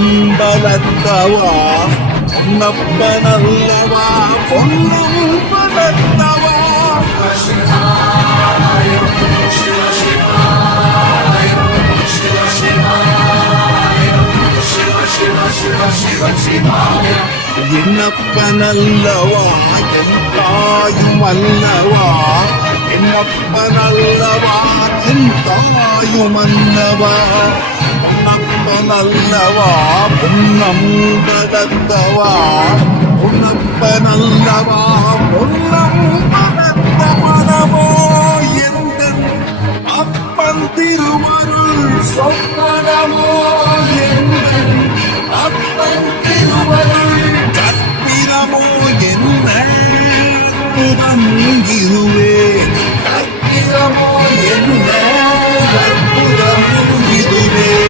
அம்பலத்தவா பொன்னப்பனல்லவா பொன்னம்பலத்தவா என்னப்பனல்லவா என் தாயும் அல்லவா என்னப்பனல்லவா என் தாயும் அல்லவா பொன்னப்பனல்லவா பொன்னம்பலத்தவா பொன்னப்பனல்லவா பொன்னம்பலத்தவனவோ எந்த அப்பன் திருவருள் சொன்னன